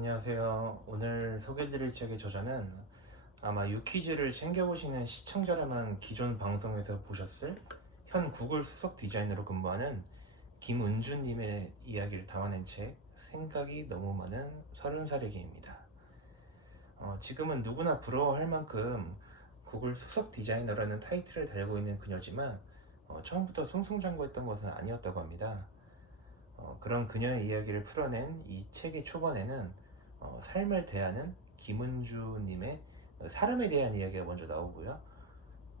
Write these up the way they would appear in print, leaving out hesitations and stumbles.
안녕하세요. 오늘 소개해드릴 책의 저자는 아마 유퀴즈를 챙겨보시는 시청자라면 기존 방송에서 보셨을 현 구글 수석 디자이너로 근무하는 김은주님의 이야기를 담아낸 책 생각이 너무 많은 30살에게입니다. 지금은 누구나 부러워할 만큼 구글 수석 디자이너라는 타이틀을 달고 있는 그녀지만 처음부터 승승장구했던 것은 아니었다고 합니다. 그런 그녀의 이야기를 풀어낸 이 책의 초반에는 삶을 대하는 김은주님의 사람에 대한 이야기가 먼저 나오고요.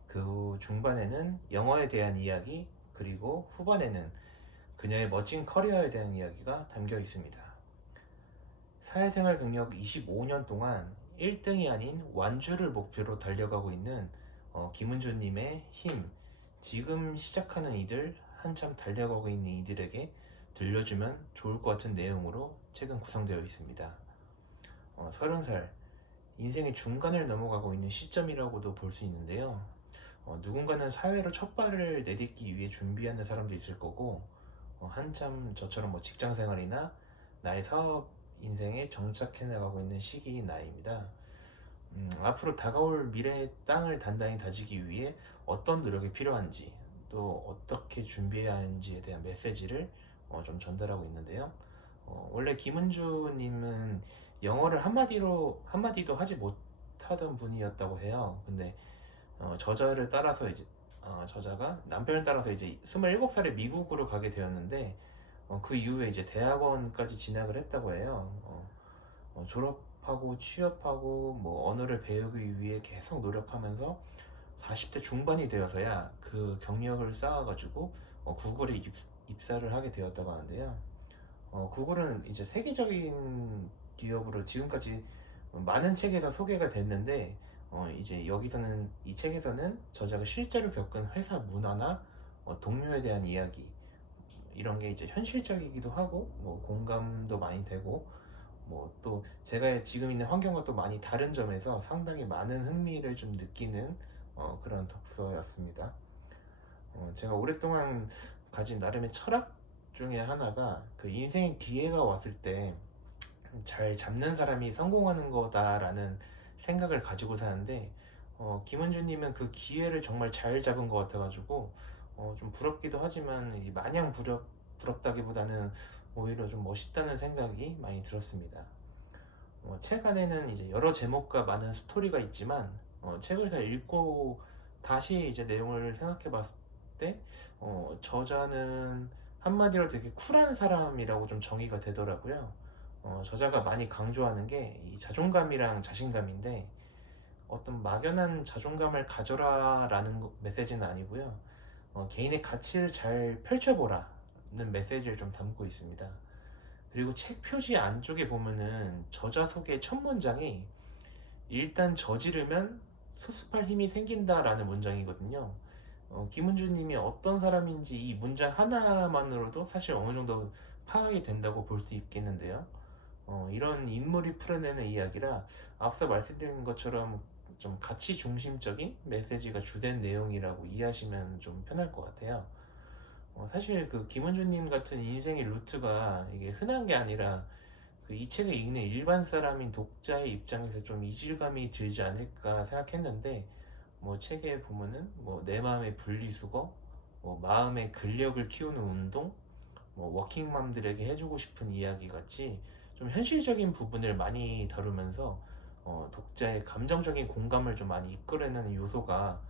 그 중반에는 영어에 대한 이야기, 그리고 후반에는 그녀의 멋진 커리어에 대한 이야기가 담겨 있습니다. 사회생활 경력 25년 동안 1등이 아닌 완주를 목표로 달려가고 있는 김은주님의 힘, 지금 시작하는 이들, 한참 달려가고 있는 이들에게 들려주면 좋을 것 같은 내용으로 책은 구성되어 있습니다. 30살, 인생의 중간을 넘어가고 있는 시점이라고도 볼 수 있는데요. 누군가는 사회로 첫 발을 내딛기 위해 준비하는 사람도 있을 거고, 한참 저처럼 뭐 직장 생활이나 나의 사업 인생에 정착해 나가고 있는 시기인 나이입니다. 앞으로 다가올 미래의 땅을 단단히 다지기 위해 어떤 노력이 필요한지, 또 어떻게 준비해야 하는지에 대한 메시지를 좀 전달하고 있는데요. 원래 김은주님은 영어를 한마디도 하지 못하던 분이었다고 해요. 근데 저자를 따라서 이제 저자가 남편을 따라서 이제 27살에 미국으로 가게 되었는데 그 이후에 이제 대학원까지 진학을 했다고 해요. 졸업하고 취업하고 뭐 언어를 배우기 위해 계속 노력하면서 40대 중반이 되어서야 그 경력을 쌓아가지고 구글에 입사를 하게 되었다고 하는데요. 구글은 이제 세계적인 기업으로 지금까지 많은 책에서 소개가 됐는데 이제 여기서는 이 책에서는 저자가 실제로 겪은 회사 문화나 동료에 대한 이야기 이런 게 이제 현실적이기도 하고 뭐 공감도 많이 되고 뭐 또 제가 지금 있는 환경과 또 많이 다른 점에서 상당히 많은 흥미를 좀 느끼는 그런 독서였습니다. 제가 오랫동안 가진 나름의 철학 중에 하나가 그 인생의 기회가 왔을 때 잘 잡는 사람이 성공하는 거다라는 생각을 가지고 사는데 김은주님은 그 기회를 정말 잘 잡은 것 같아가지고 좀 부럽기도 하지만 마냥 부럽다기보다는 오히려 좀 멋있다는 생각이 많이 들었습니다. 책 안에는 이제 여러 제목과 많은 스토리가 있지만 책을 다 읽고 다시 이제 내용을 생각해 봤을 때 저자는 한마디로 되게 쿨한 사람이라고 좀 정의가 되더라고요. 저자가 많이 강조하는 게 이 자존감이랑 자신감인데 어떤 막연한 자존감을 가져라 라는 메시지는 아니고요. 개인의 가치를 잘 펼쳐보라 는 메시지를 좀 담고 있습니다. 그리고 책 표지 안쪽에 보면은 저자 소개 첫 문장이 일단 저지르면 수습할 힘이 생긴다라는 문장이거든요. 김은주님이 어떤 사람인지 이 문장 하나만으로도 사실 어느 정도 파악이 된다고 볼 수 있겠는데요. 이런 인물이 풀어내는 이야기라 앞서 말씀드린 것처럼 좀 가치 중심적인 메시지가 주된 내용이라고 이해하시면 좀 편할 것 같아요. 사실 그 김은주님 같은 인생의 루트가 이게 흔한 게 아니라 그 이 책을 읽는 일반 사람인 독자의 입장에서 좀 이질감이 들지 않을까 생각했는데 뭐 책에 보면은 뭐 내 마음의 분리수거, 뭐 마음의 근력을 키우는 운동, 뭐 워킹맘들에게 해주고 싶은 이야기 같이 좀 현실적인 부분을 많이 다루면서 독자의 감정적인 공감을 좀 많이 이끌어내는 요소가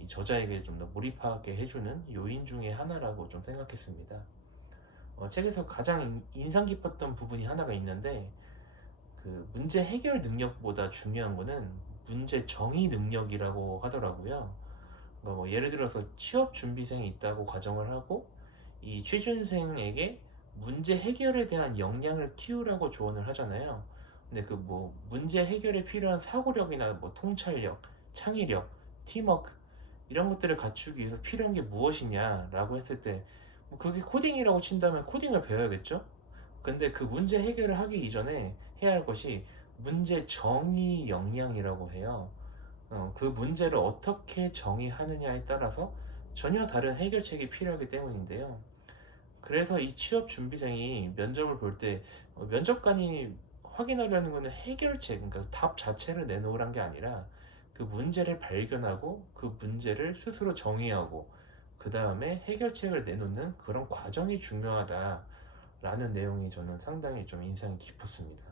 이 저자에게 좀 더 몰입하게 해주는 요인 중에 하나라고 좀 생각했습니다. 책에서 가장 인상 깊었던 부분이 하나가 있는데 그 문제 해결 능력보다 중요한 거는 문제 정의 능력이라고 하더라고요. 그러니까 뭐 예를 들어서 취업 준비생이 있다고 가정을 하고 이 취준생에게 문제 해결에 대한 역량을 키우라고 조언을 하잖아요. 근데 그 뭐 문제 해결에 필요한 사고력이나 뭐 통찰력, 창의력, 팀워크 이런 것들을 갖추기 위해서 필요한 게 무엇이냐라고 했을 때뭐 그게 코딩이라고 친다면 코딩을 배워야겠죠? 근데 그 문제 해결을 하기 이전에 해야 할 것이 문제 정의 역량이라고 해요. 그 문제를 어떻게 정의하느냐에 따라서 전혀 다른 해결책이 필요하기 때문인데요. 그래서 이 취업 준비생이 면접을 볼 때 면접관이 확인하려는 거는 해결책, 그러니까 답 자체를 내놓으란 게 아니라 그 문제를 발견하고 그 문제를 스스로 정의하고 그 다음에 해결책을 내놓는 그런 과정이 중요하다라는 내용이 저는 상당히 좀 인상이 깊었습니다.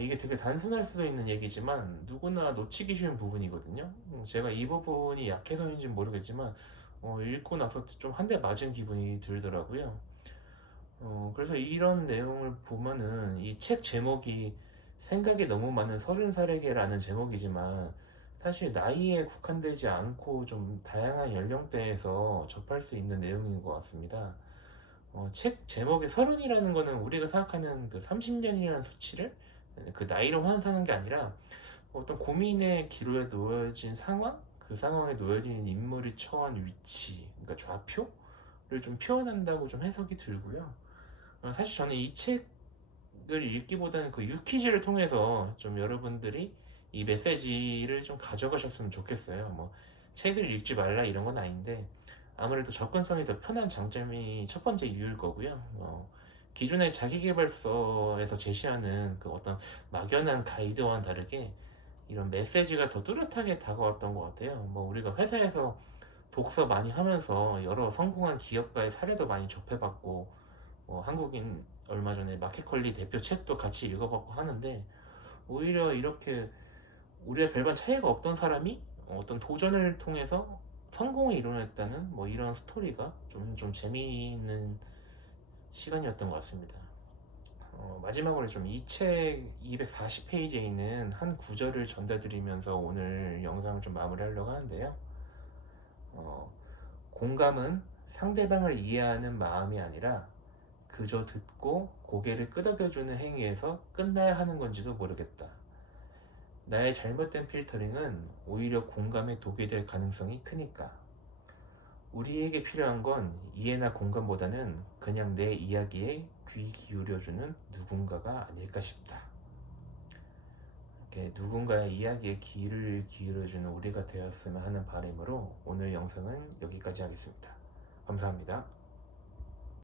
이게 되게 단순할 수도 있는 얘기지만 누구나 놓치기 쉬운 부분이거든요. 제가 이 부분이 약해서인지는 모르겠지만 읽고 나서 좀 한 대 맞은 기분이 들더라고요. 그래서 이런 내용을 보면은 이 책 제목이 생각이 너무 많은 30살에게라는 제목이지만 사실 나이에 국한되지 않고 좀 다양한 연령대에서 접할 수 있는 내용인 것 같습니다. 책 제목에 30이라는 거는 우리가 생각하는 그 30년이라는 수치를 그 나이로 환산하는 게 아니라 어떤 고민의 기로에 놓여진 상황, 그 상황에 놓여진 인물이 처한 위치, 그러니까 좌표를 좀 표현한다고 좀 해석이 들고요. 사실 저는 이 책을 읽기보다는 그 유퀴즈를 통해서 좀 여러분들이 이 메시지를 좀 가져가셨으면 좋겠어요. 뭐 책을 읽지 말라 이런 건 아닌데 아무래도 접근성이 더 편한 장점이 첫 번째 이유일 거고요. 기존의 자기계발서에서 제시하는 그 어떤 막연한 가이드와는 다르게 이런 메시지가 더 뚜렷하게 다가왔던 것 같아요. 뭐 우리가 회사에서 독서 많이 하면서 여러 성공한 기업가의 사례도 많이 접해봤고 한국인 얼마 전에 마켓컬리 대표 책도 같이 읽어봤고 하는데 오히려 이렇게 우리가 별반 차이가 없던 사람이 어떤 도전을 통해서 성공을 이뤄냈다는 뭐 이런 스토리가 좀 재미있는 시간이었던 것 같습니다. 마지막으로 좀 이 책 240페이지에 있는 한 구절을 전달드리면서 오늘 영상을 좀 마무리하려고 하는데요. 어, 공감은 상대방을 이해하는 마음이 아니라 그저 듣고 고개를 끄덕여주는 행위에서 끝나야 하는 건지도 모르겠다. 나의 잘못된 필터링은 오히려 공감의 독이 될 가능성이 크니까. 우리에게 필요한 건 이해나 공감보다는 그냥 내 이야기에 귀 기울여주는 누군가가 아닐까 싶다. 이렇게 누군가의 이야기에 귀를 기울여주는 우리가 되었으면 하는 바람으로 오늘 영상은 여기까지 하겠습니다. 감사합니다.